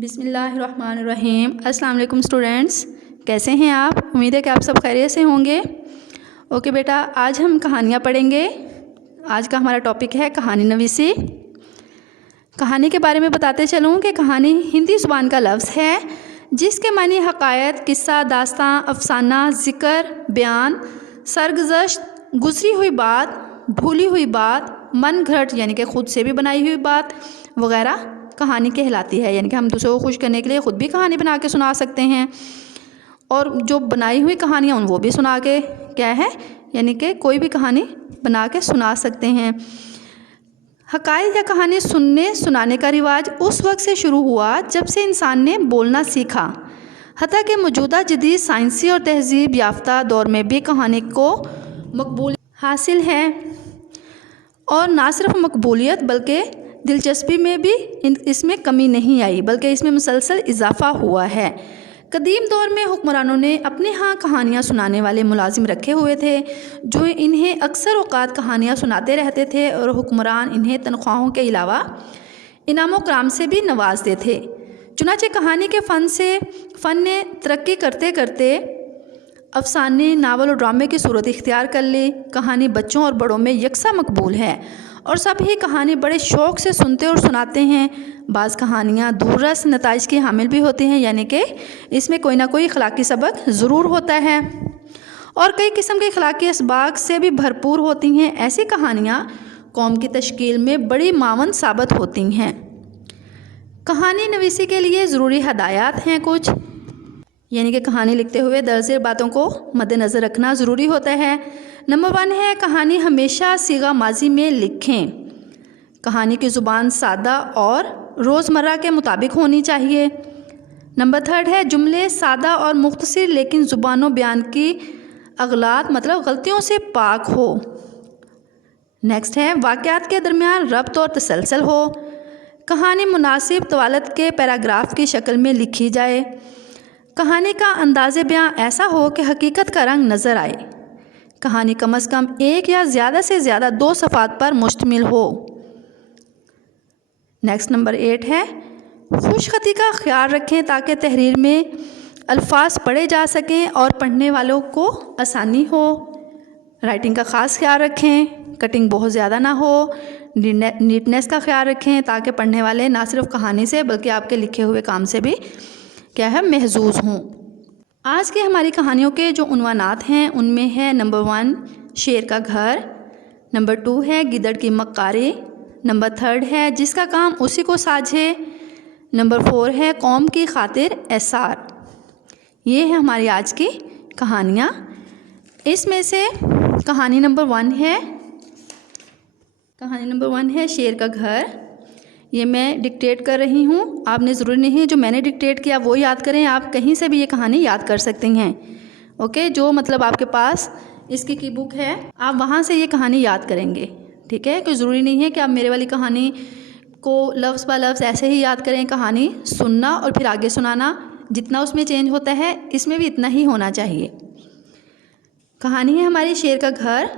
बिस्मिल्लाहिर्रहमानिर्रहीम। अस्सलाम वालेकुम स्टूडेंट्स, कैसे हैं आप? उम्मीद है कि आप सब खैरियत से होंगे। ओके बेटा, आज हम कहानियाँ पढ़ेंगे। आज का हमारा टॉपिक है कहानी नवीसी। कहानी के बारे में बताते चलूँ कि कहानी हिंदी ज़ुबान का लफ्ज़ है जिसके मानी हकायत, किस्सा, दास्तां, अफसाना, ज़िक्र, बयान, सरगुज़श्त, गुज़री हुई बात, भूली हुई बात, मन घड़त यानी कि ख़ुद से भी बनाई हुई बात वगैरह कहानी कहलाती है। यानी कि हम दूसरों को खुश करने के लिए ख़ुद भी कहानी बना के सुना सकते हैं और जो बनाई हुई कहानियाँ उन वो भी सुना के क्या है यानी कि कोई भी कहानी बना के सुना सकते हैं। हकायत या कहानी सुनने सुनाने का रिवाज उस वक्त से शुरू हुआ जब से इंसान ने बोलना सीखा। हत्ता कि मौजूदा जदीद साइंसी और तहज़ीब याफ्ता दौर में भी कहानी को मकबूलियत हासिल है और ना सिर्फ मकबूलियत बल्कि दिलचस्पी में भी इसमें कमी नहीं आई, बल्कि इसमें मुसलसल इजाफ़ा हुआ है। कदीम दौर में हुक्मरानों ने अपने यहाँ कहानियाँ सुनाने वाले मुलाजिम रखे हुए थे जो इन्हें अक्सर औक़ात कहानियाँ सुनाते रहते थे और हुक्मरान इन्हें तनख्वाहों के अलावा इनाम व कराम से भी नवाजते थे। चुनांचे कहानी के फ़न ने तरक्की करते करते अफसाने, नावल और ड्रामे की सूरत इख्तियार कर ली। कहानी बच्चों और बड़ों में यकसा मकबूल है और सब ही कहानी बड़े शौक़ से सुनते और सुनाते हैं। बाज़ कहानियाँ दूररस नताइज की हामिल भी होती हैं, यानी कि इसमें कोई ना कोई अखलाकी सबक ज़रूर होता है और कई किस्म के अखलाकी असबाक से भी भरपूर होती हैं। ऐसी कहानियाँ कौम की तश्कील में बड़ी मावन साबित होती हैं। कहानी नवीसी के लिए ज़रूरी हदायत हैं कुछ, यानी कि कहानी लिखते हुए दरअसल बातों को मद्देनज़र रखना ज़रूरी होता है। नंबर 1 है कहानी हमेशा सीगा माजी में लिखें। कहानी की ज़ुबान सादा और रोज़मर्रा के मुताबिक होनी चाहिए। नंबर 3 है जुमले सादा और मुख्तसर लेकिन ज़ुबान बयान की अगलात मतलब गलतियों से पाक हो। नेक्स्ट है वाक़यात के दरमियान रब्त और तसलसल हो। कहानी मुनासिब तवालत के पैराग्राफ की शक्ल में लिखी जाए। कहानी का अंदाज़े बयां ऐसा हो कि हकीकत का रंग नज़र आए। कहानी कम अज़ कम 1 या ज़्यादा से ज़्यादा 2 सफ़ात पर मुश्तमिल हो। नेक्स्ट नंबर 8 है खुशखती का ख्याल रखें ताकि तहरीर में अल्फाज पढ़े जा सकें और पढ़ने वालों को आसानी हो। राइटिंग का ख़ास ख्याल रखें, कटिंग बहुत ज़्यादा ना हो। नीटनेस का ख्याल रखें ताकि पढ़ने वाले ना सिर्फ कहानी से बल्कि आपके लिखे हुए काम से भी क्या है महजूज हों। आज की हमारी कहानियों के जो उन्वानात हैं उनमें है नंबर 1 शेर का घर, नंबर 2 है गिदड़ की मक्कारी, नंबर 3 है जिसका काम उसी को साझे, नंबर 4 है कौम की खातिर एसार। ये है हमारी आज की कहानियाँ। इसमें से कहानी नंबर 1 है शेर का घर। ये मैं डिक्टेट कर रही हूँ, आपने ज़रूरी नहीं है जो मैंने डिक्टेट किया वो याद करें, आप कहीं से भी ये कहानी याद कर सकते हैं। ओके, जो मतलब आपके पास इसकी की बुक है आप वहाँ से ये कहानी याद करेंगे, ठीक है। कोई ज़रूरी नहीं है कि आप मेरे वाली कहानी को लफ्ज़ ब लफ्ज़ ऐसे ही याद करें। कहानी सुनना और फिर आगे सुनाना जितना उसमें चेंज होता है इसमें भी इतना ही होना चाहिए। कहानी है हमारी शेर का घर।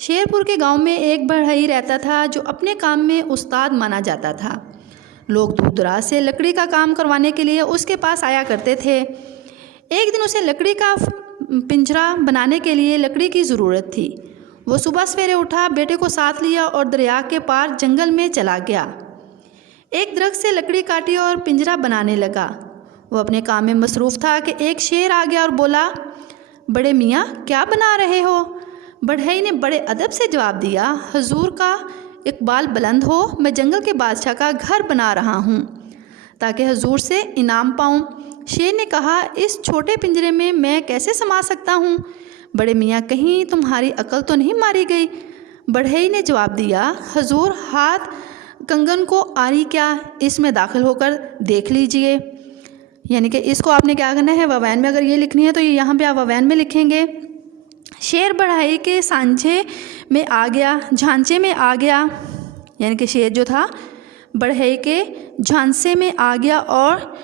शेरपुर के गांव में एक बढ़ई रहता था जो अपने काम में उस्ताद माना जाता था। लोग दूर दराज से लकड़ी का काम करवाने के लिए उसके पास आया करते थे। एक दिन उसे लकड़ी का पिंजरा बनाने के लिए लकड़ी की ज़रूरत थी। वो सुबह सवेरे उठा, बेटे को साथ लिया और दरिया के पार जंगल में चला गया। एक दरख्त से लकड़ी काटी और पिंजरा बनाने लगा। वो अपने काम में मसरूफ़ था कि एक शेर आ गया और बोला, बड़े मियाँ क्या बना रहे हो? बढ़ई ने बड़े अदब से जवाब दिया, हुजूर का इकबाल बुलंद हो, मैं जंगल के बादशाह का घर बना रहा हूँ ताकि हुजूर से इनाम पाऊँ। शेर ने कहा, इस छोटे पिंजरे में मैं कैसे समा सकता हूँ? बड़े मियाँ कहीं तुम्हारी अकल तो नहीं मारी गई? बढ़ई ने जवाब दिया, हुजूर हाथ कंगन को आरी क्या, इसमें दाखिल होकर देख लीजिए। यानी कि इसको आपने क्या करना है, ववैन में अगर ये लिखनी है तो ये यहाँ पे आप ववैन में लिखेंगे। शेर बढ़ई के झांचे में आ गया, यानी कि शेर जो था बढ़ई के झांसे में आ गया और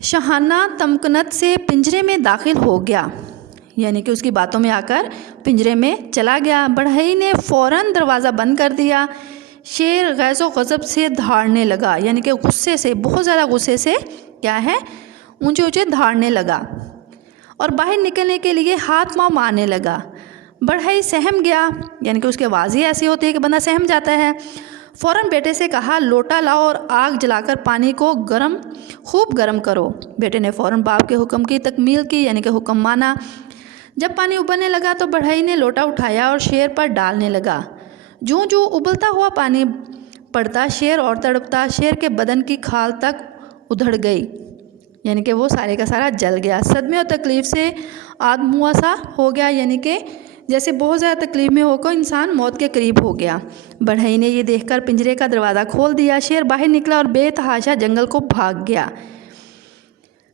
शहाना तमकनत से पिंजरे में दाखिल हो गया, यानी कि उसकी बातों में आकर पिंजरे में चला गया। बढ़ई ने फ़ौरन दरवाज़ा बंद कर दिया। शेर गैज़ो गज़ब से दहाड़ने लगा, यानी कि गुस्से से, बहुत ज़्यादा गुस्से से क्या है, ऊंचे ऊंचे दहाड़ने लगा और बाहर निकलने के लिए हाथ पाँव मारने लगा। बढ़ई सहम गया, यानी कि उसकी आवाज़ ही ऐसी होती है कि बंदा सहम जाता है। फ़ौरन बेटे से कहा, लोटा लाओ और आग जलाकर पानी को खूब गर्म करो। बेटे ने फ़ौरन बाप के हुक्म की तकमील की, यानी कि हुक्म माना। जब पानी उबलने लगा तो बढ़ई ने लोटा उठाया और शेर पर डालने लगा। जो जो उबलता हुआ पानी पड़ता, शेर और तड़पता शेर के बदन की खाल तक उधड़ गई, यानी कि वो सारे का सारा जल गया। सदमे और तकलीफ़ से आदमुआ सा हो गया, यानी कि जैसे बहुत ज़्यादा तकलीफ़ में होकर इंसान मौत के करीब हो गया। बढ़ई ने ये देखकर पिंजरे का दरवाज़ा खोल दिया। शेर बाहर निकला और बेतहाशा जंगल को भाग गया।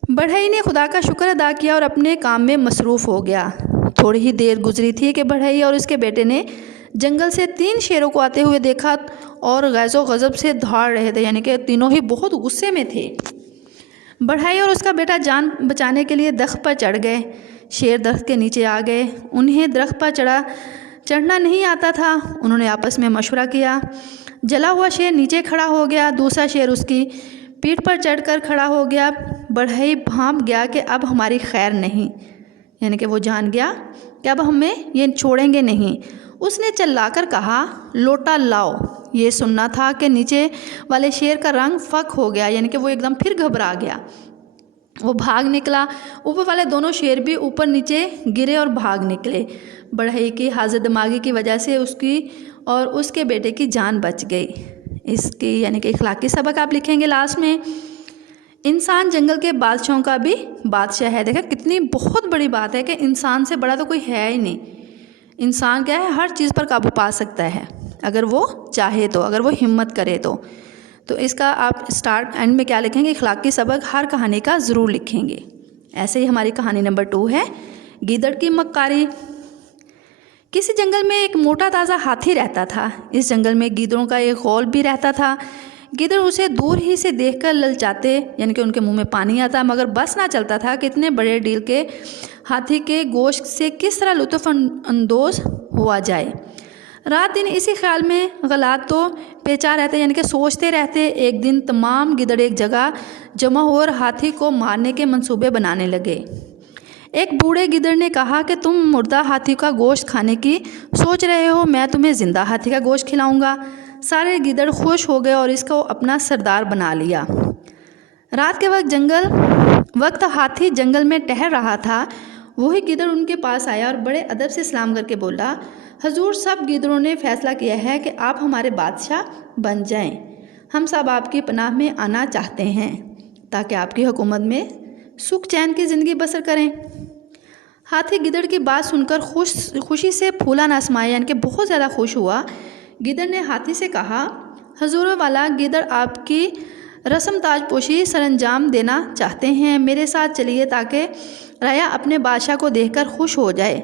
बढ़ई ने खुदा का शुक्र अदा किया और अपने काम में मसरूफ़ हो गया। थोड़ी ही देर गुजरी थी कि बढ़ई और उसके बेटे ने जंगल से 3 शेरों को आते हुए देखा और गैज़ो गज़ब से दहाड़ रहे थे, यानी कि तीनों ही बहुत गुस्से में थे। बढ़ई और उसका बेटा जान बचाने के लिए दरख्त पर चढ़ गए। शेर दरख्त के नीचे आ गए। उन्हें दरख्त पर चढ़ना नहीं आता था। उन्होंने आपस में मशवरा किया। जला हुआ शेर नीचे खड़ा हो गया, दूसरा शेर उसकी पीठ पर चढ़कर खड़ा हो गया। बढ़ई भांप गया कि अब हमारी खैर नहीं, यानी कि वो जान गया कि अब हमें ये छोड़ेंगे नहीं। उसने चिल्लाकर कहा, लोटा लाओ। ये सुनना था कि नीचे वाले शेर का रंग फक हो गया, यानी कि वो एकदम फिर घबरा गया। वो भाग निकला। ऊपर वाले दोनों शेर भी ऊपर नीचे गिरे और भाग निकले। बढ़ई की हाजिर दिमागी की वजह से उसकी और उसके बेटे की जान बच गई। इसकी यानी कि इखलाकी सबक आप लिखेंगे लास्ट में। इंसान जंगल के बादशाहों का भी बादशाह है। देखा कितनी बहुत बड़ी बात है कि इंसान से बड़ा तो कोई है ही नहीं। इंसान क्या है, हर चीज़ पर काबू पा सकता है अगर वो चाहे तो, अगर वो हिम्मत करे तो इसका आप स्टार्ट एंड में क्या लिखेंगे, इखलाकी सबक हर कहानी का ज़रूर लिखेंगे। ऐसे ही हमारी कहानी नंबर 2 है गीदड़ की मक्कारी। किसी जंगल में एक मोटा ताज़ा हाथी रहता था। इस जंगल में गीदड़ों का एक गौल भी रहता था। गीदड़ उसे दूर ही से देखकर ललचाते, यानी कि उनके मुंह में पानी आता, मगर बस ना चलता था कि इतने बड़े डील के हाथी के गोश्त से किस तरह लुत्फ़ अंदोज़ हुआ जाए। रात दिन इसी ख्याल में गलात तो पेचा रहते, यानी कि सोचते रहते। एक दिन तमाम गिदड़ एक जगह जमा हुए और हाथी को मारने के मंसूबे बनाने लगे। एक बूढ़े गिदड़ ने कहा कि तुम मुर्दा हाथी का गोश्त खाने की सोच रहे हो, मैं तुम्हें ज़िंदा हाथी का गोश्त खिलाऊंगा। सारे गिदड़ खुश हो गए और इसको अपना सरदार बना लिया। रात के वक्त हाथी जंगल में टहल रहा था। वही गिदड़ उनके पास आया और बड़े अदब से सलाम करके बोला, हजूर, सब गिदड़ों ने फैसला किया है कि आप हमारे बादशाह बन जाएं। हम सब आपकी पनाह में आना चाहते हैं ताकि आपकी हुकूमत में सुख चैन की ज़िंदगी बसर करें। हाथी गिदड़ की बात सुनकर खुशी से फूला न समाया, यानी कि बहुत ज़्यादा खुश हुआ। गिदड़ ने हाथी से कहा, हजूर वाला गिदड़ आपकी रस्म ताजपोशी सरंजाम देना चाहते हैं। मेरे साथ चलिए ताकि राया अपने बादशाह को देखकर खुश हो जाए।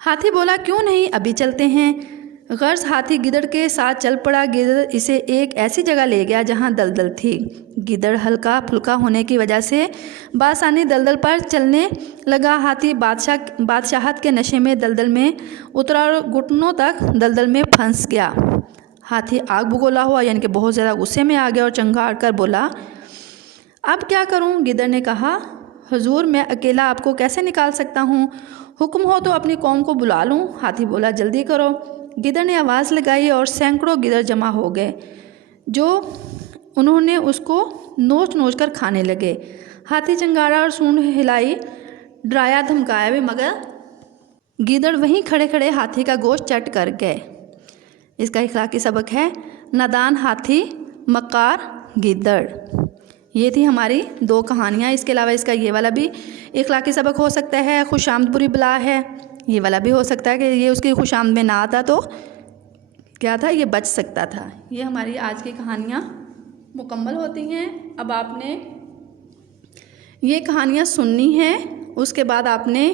हाथी बोला, क्यों नहीं, अभी चलते हैं। गर्ज हाथी गिदड़ के साथ चल पड़ा। गिदड़ इसे एक ऐसी जगह ले गया जहां दलदल थी। गिदड़ हल्का फुल्का होने की वजह से बासानी दलदल पर चलने लगा। हाथी बादशाहत के नशे में दलदल में उतरा और घुटनों तक दलदल में फंस गया। हाथी आग बगोला हुआ, यानी कि बहुत ज़्यादा गुस्से में आ गया और चंगाड़ कर बोला, अब क्या करूं? गिदड़ ने कहा, हुजूर, मैं अकेला आपको कैसे निकाल सकता हूँ? हुक्म हो तो अपनी कौम को बुला लूँ। हाथी बोला, जल्दी करो। गिदड़ ने आवाज़ लगाई और सैकड़ों गिदड़ जमा हो गए जो उन्होंने उसको नोच नोच कर खाने लगे। हाथी चंगाड़ा और सूंड हिलाई, डराया धमकाया भी, मगर गिदड़ वहीं खड़े खड़े हाथी का गोश्त चट कर गए। इसका इखलाकी सबक है नादान हाथी मक्कार गिदड़। ये थी हमारी 2 कहानियाँ। इसके अलावा इसका ये वाला भी इखलाकी सबक हो सकता है, खुशामद बुरी बला है। ये वाला भी हो सकता है कि ये उसकी खुशामद में ना आता तो क्या था, ये बच सकता था। ये हमारी आज की कहानियाँ मुकम्मल होती हैं। अब आपने ये कहानियाँ सुननी हैं, उसके बाद आपने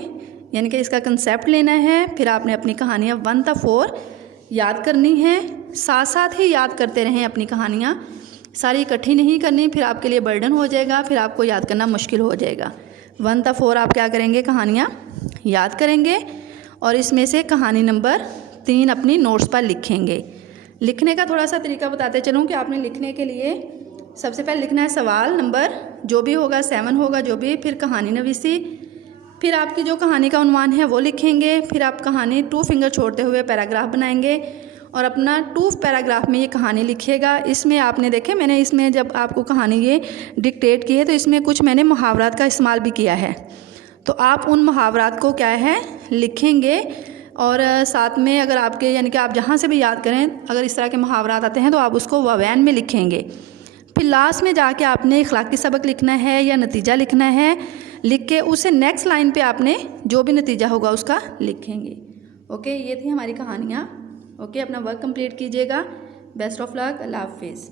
यानी कि इसका कंसेप्ट लेना है, फिर आपने अपनी कहानियाँ 1 से 4 याद करनी है। साथ साथ ही याद करते रहें अपनी कहानियाँ, सारी इकट्ठी नहीं करनी, फिर आपके लिए बर्डन हो जाएगा, फिर आपको याद करना मुश्किल हो जाएगा। 1 से 4 आप क्या करेंगे, कहानियाँ याद करेंगे और इसमें से कहानी नंबर 3 अपनी नोट्स पर लिखेंगे। लिखने का थोड़ा सा तरीका बताते चलूँ कि आपने लिखने के लिए सबसे पहले लिखना है सवाल नंबर जो भी होगा 7 होगा जो भी, फिर कहानी नवीसी, फिर आपकी जो कहानी का उन्वान है वो लिखेंगे, फिर आप कहानी 2 फिंगर छोड़ते हुए पैराग्राफ बनाएंगे और अपना 2 पैराग्राफ में ये कहानी लिखिएगा। इसमें आपने देखे मैंने इसमें जब आपको कहानी ये डिक्टेट की है तो इसमें कुछ मैंने मुहावरात का इस्तेमाल भी किया है, तो आप उन मुहावरात को क्या है लिखेंगे और साथ में अगर आपके यानी कि आप जहाँ से भी याद करें अगर इस तरह के मुहावरात आते हैं तो आप उसको ववैन में लिखेंगे। फिर लास्ट में जाके आपने इखलाकी सबक लिखना है या नतीजा लिखना है, लिख के उसे नेक्स्ट लाइन पे आपने जो भी नतीजा होगा उसका लिखेंगे। ओके, ये थी हमारी कहानियाँ। ओके, अपना वर्क कंप्लीट कीजिएगा। Best of luck. अल्लाह हाफिज़।